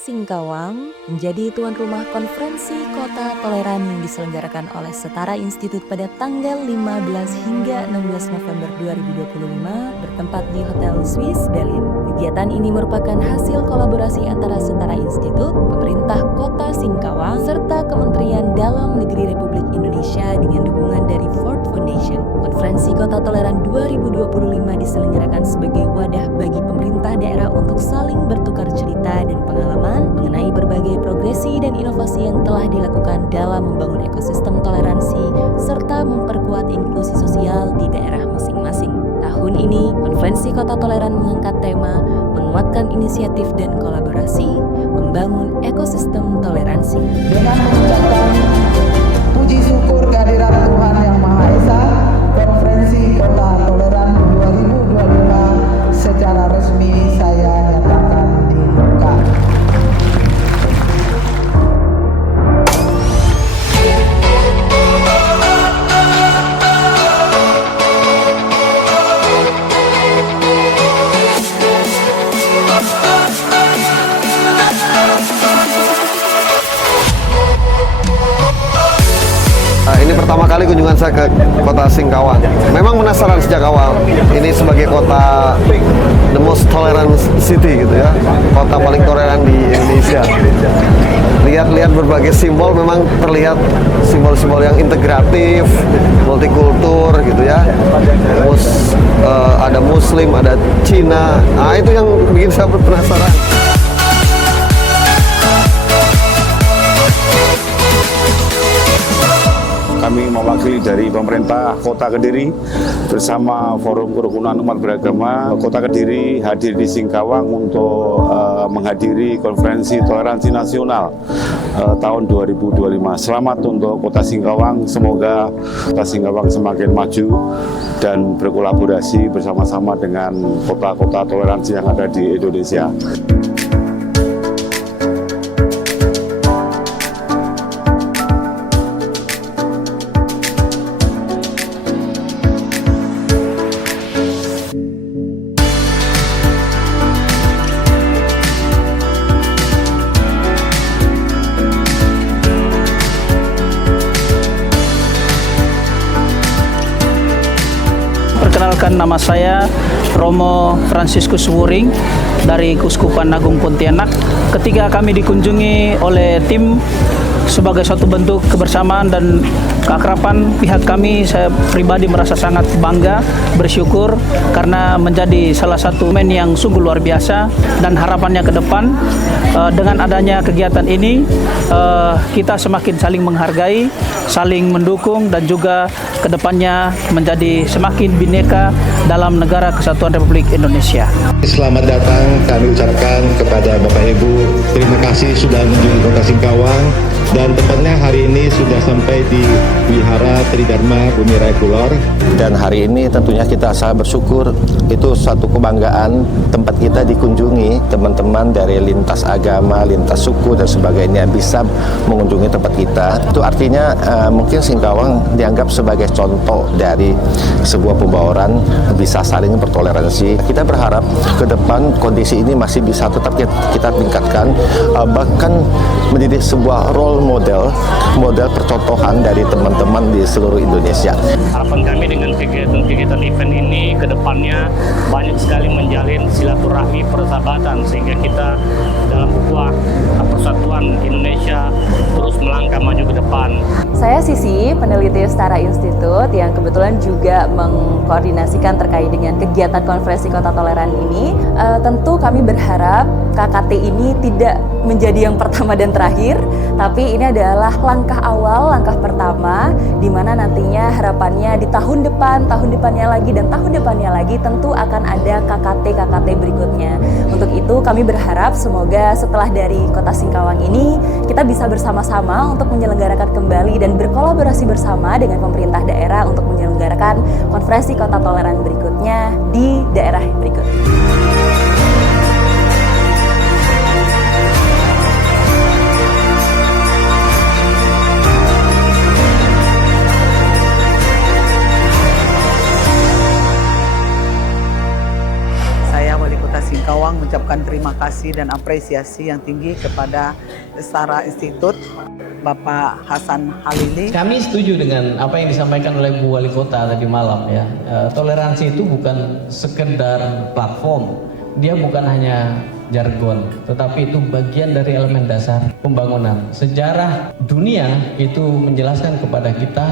Singkawang menjadi tuan rumah konferensi Kota Toleran yang diselenggarakan oleh Setara Institut pada tanggal 15 hingga 16 November 2025 bertempat di Hotel Swiss Berlin. Kegiatan ini merupakan hasil kolaborasi antara Setara Institut, pemerintah Kota Singkawang, serta Kementerian Dalam Negeri Republik Indonesia dengan dukungan dari Ford Foundation. Konferensi Kota Toleran 2025 diselenggarakan sebagai wadah bagi pemerintah daerah untuk saling bertukar cerita dan pengalaman mengenai berbagai progresi dan inovasi yang telah dilakukan dalam membangun ekosistem toleransi serta memperkuat inklusi sosial di daerah masing-masing. Tahun ini, Konferensi Kota Toleran mengangkat tema menguatkan inisiatif dan kolaborasi membangun ekosistem toleransi. Dengan mengucapkan puji syukur kehadirat Tuhan Yang Maha Esa, Konferensi Kota Toleran 2025 secara resmi saya nyatakan dibuka. Ini pertama kali kunjungan saya ke Kota Singkawang. Memang penasaran sejak awal. Ini sebagai kota the most tolerant city gitu ya, kota paling toleran di Indonesia. Lihat-lihat berbagai simbol, memang terlihat simbol-simbol yang integratif, multikultur gitu ya. Ada Muslim, ada Cina. Nah itu yang bikin saya penasaran. Kami mewakili dari pemerintah Kota Kediri bersama Forum Kerukunan Umat Beragama Kota Kediri hadir di Singkawang untuk menghadiri Konferensi Toleransi Nasional tahun 2025. Selamat untuk Kota Singkawang, semoga Kota Singkawang semakin maju dan berkolaborasi bersama-sama dengan kota-kota toleransi yang ada di Indonesia. Perkenalkan, nama saya Romo Franciscus Wuring dari Keuskupan Agung Pontianak. Ketika kami dikunjungi oleh tim sebagai suatu bentuk kebersamaan dan keakraban, pihak kami, saya pribadi merasa sangat bangga, bersyukur karena menjadi salah satu momen yang sungguh luar biasa. Dan harapannya ke depan dengan adanya kegiatan ini kita semakin saling menghargai, saling mendukung, dan juga ke depannya menjadi semakin bineka dalam negara kesatuan Republik Indonesia. Selamat datang kami ucapkan kepada Bapak Ibu, terima kasih sudah mengunjungi Kota Singkawang, dan tepatnya hari ini sudah sampai di Wihara Tridharma Bumi Raya Kulor. Dan hari ini tentunya kita sangat bersyukur, itu suatu kebanggaan tempat kita dikunjungi, teman-teman dari lintas agama, lintas suku dan sebagainya bisa mengunjungi tempat kita. Itu artinya mungkin Singkawang dianggap sebagai contoh dari sebuah pembawaan bisa saling bertoleransi. Kita berharap ke depan kondisi ini masih bisa tetap kita tingkatkan, bahkan menjadi sebuah role model percontohan dari teman-teman di seluruh Indonesia. Harapan kami dengan kegiatan event ini ke depannya banyak sekali menjalin silaturahmi persahabatan sehingga kita dalam sebuah persatuan Indonesia terus melangkah maju ke depan. Saya Sisi, peneliti Setara Institut yang kebetulan juga mengkoordinasikan terkait dengan kegiatan Konferensi Kota Toleran ini. Tentu kami berharap KKT ini tidak menjadi yang pertama dan terakhir, tapi ini adalah langkah awal, langkah pertama, di mana nantinya harapannya di tahun depan, tahun depannya lagi, dan tahun depannya lagi tentu akan ada KKT berikutnya. Untuk itu kami berharap semoga setelah dari Kota Singkawang ini kita bisa bersama-sama untuk menyelenggarakan kembali dan berkolaborasi bersama dengan pemerintah daerah untuk menyelenggarakan Konferensi Kota Toleran berikutnya di daerah berikutnya. Saya Wali Kota Singkawang mengucapkan mengucapkan terima kasih dan apresiasi yang tinggi kepada Setara Institut Bapak Hasan Halili. Kami setuju dengan apa yang disampaikan oleh Bu Wali Kota tadi malam ya. Toleransi itu bukan sekedar platform, dia bukan hanya jargon, tetapi itu bagian dari elemen dasar pembangunan. Sejarah dunia itu menjelaskan kepada kita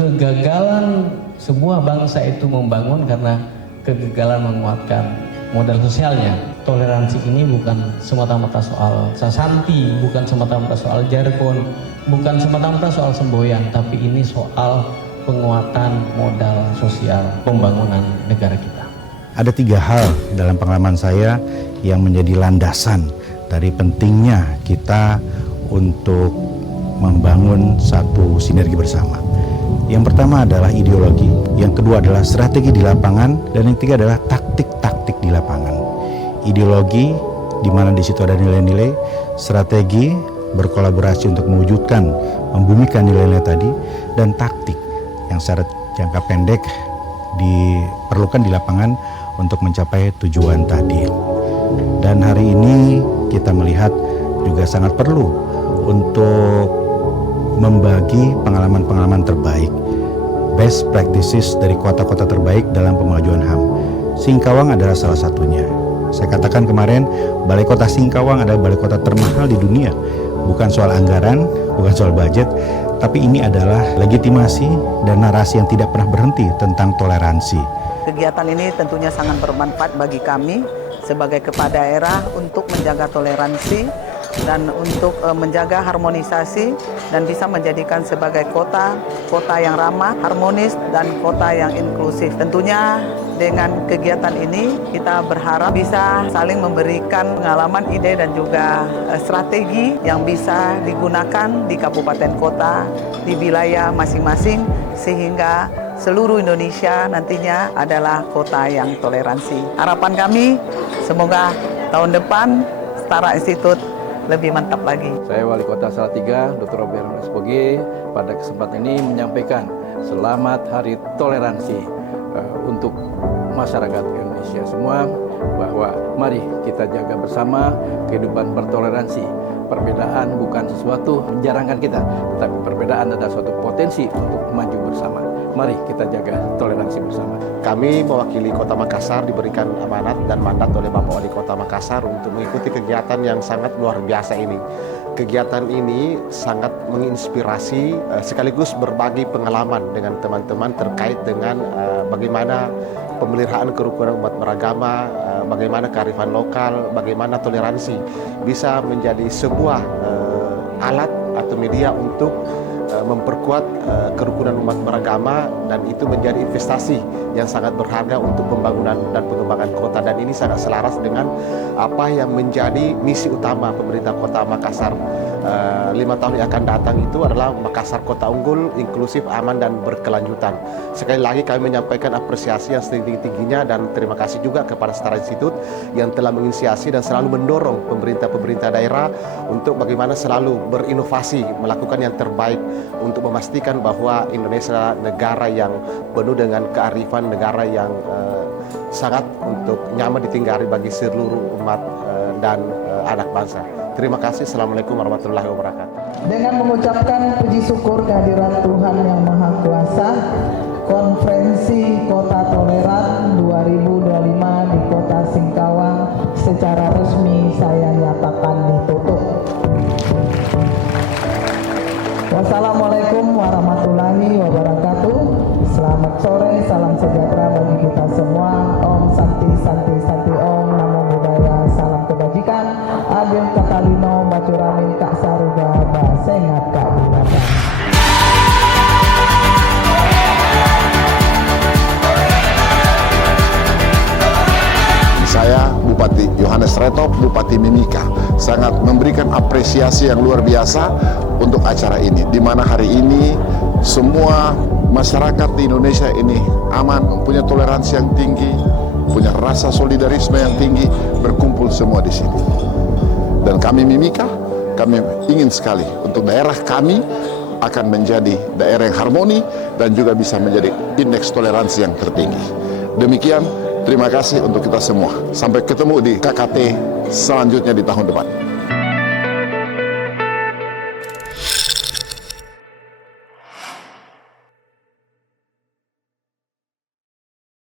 kegagalan sebuah bangsa itu membangun karena kegagalan menguatkan modal sosialnya. Toleransi ini bukan semata-mata soal sasanti, bukan semata-mata soal jargon, bukan semata-mata soal semboyan, tapi ini soal penguatan modal sosial pembangunan negara kita. Ada 3 hal dalam pengalaman saya yang menjadi landasan dari pentingnya kita untuk membangun satu sinergi bersama. Yang pertama adalah ideologi, yang kedua adalah strategi di lapangan, dan yang ketiga adalah taktik-taktik di lapangan. Ideologi, di mana di situ ada nilai-nilai, strategi, berkolaborasi untuk mewujudkan, membumikan nilai-nilai tadi, dan taktik yang secara jangka pendek diperlukan di lapangan untuk mencapai tujuan tadi. Dan hari ini kita melihat juga sangat perlu untuk membagi pengalaman-pengalaman terbaik, best practices dari kota-kota terbaik dalam pemajuan HAM. Singkawang adalah salah satunya. Saya katakan kemarin, Balai Kota Singkawang adalah balai kota termahal di dunia. Bukan soal anggaran, bukan soal budget, tapi ini adalah legitimasi dan narasi yang tidak pernah berhenti tentang toleransi. Kegiatan ini tentunya sangat bermanfaat bagi kami sebagai kepala daerah untuk menjaga toleransi dan untuk menjaga harmonisasi dan bisa menjadikan sebagai kota yang ramah, harmonis, dan kota yang inklusif. Tentunya dengan kegiatan ini kita berharap bisa saling memberikan pengalaman, ide, dan juga strategi yang bisa digunakan di kabupaten kota, di wilayah masing-masing, sehingga seluruh Indonesia nantinya adalah kota yang toleransi. Harapan kami semoga tahun depan Setara Institut lebih mantap lagi. Saya Wali Kota Salatiga, Dr. Robert Espoge, pada kesempatan ini menyampaikan selamat Hari Toleransi untuk masyarakat Indonesia semua, bahwa mari kita jaga bersama kehidupan bertoleransi. Perbedaan bukan sesuatu menjarangkan kita, tetapi perbedaan adalah suatu potensi untuk maju bersama. Mari kita jaga toleransi bersama. Kami mewakili Kota Makassar diberikan amanat dan mandat oleh Bapak Wali Kota Makassar untuk mengikuti kegiatan yang sangat luar biasa ini. Kegiatan ini sangat menginspirasi sekaligus berbagi pengalaman dengan teman-teman terkait dengan bagaimana pemeliharaan kerukunan umat beragama, bagaimana kearifan lokal, bagaimana toleransi bisa menjadi sebuah alat atau media untuk memperkuat kerukunan umat beragama, dan itu menjadi investasi yang sangat berharga untuk pembangunan dan pengembangan kota, dan ini sangat selaras dengan apa yang menjadi misi utama pemerintah Kota Makassar 5 tahun yang akan datang. Itu adalah Makassar Kota Unggul, inklusif, aman, dan berkelanjutan. Sekali lagi kami menyampaikan apresiasi yang setinggi-tingginya dan terima kasih juga kepada Setara Institut yang telah menginisiasi dan selalu mendorong pemerintah daerah untuk bagaimana selalu berinovasi, melakukan yang terbaik untuk memastikan bahwa Indonesia negara yang penuh dengan kearifan, negara yang sangat untuk nyaman ditinggali bagi seluruh umat dan anak bangsa. Terima kasih. Assalamualaikum warahmatullahi wabarakatuh. Dengan mengucapkan puji syukur kehadirat Tuhan Yang Maha Kuasa, Konferensi Kota Toleran 2025 di Kota Singkawang secara resmi saya nyatakan ditutup. Wassalamualaikum warahmatullahi wabarakatuh. Selamat sore, salam sejahtera bagi kita semua. Om Santi Santi Santi Om, Namo Buddhaya, salam kebajikan. Ageng Katalino, Bacuramin Kak Saruga, Basengat Kak Bunata. Saya Bupati Yohanes Retop, Bupati Mimika, sangat memberikan apresiasi yang luar biasa untuk acara ini, di mana hari ini semua masyarakat di Indonesia ini aman, punya toleransi yang tinggi, punya rasa solidarisme yang tinggi, berkumpul semua di sini. Dan kami Mimika, kami ingin sekali untuk daerah kami akan menjadi daerah yang harmoni dan juga bisa menjadi indeks toleransi yang tertinggi. Demikian Terima kasih untuk kita semua. Sampai ketemu di KKT selanjutnya di tahun depan.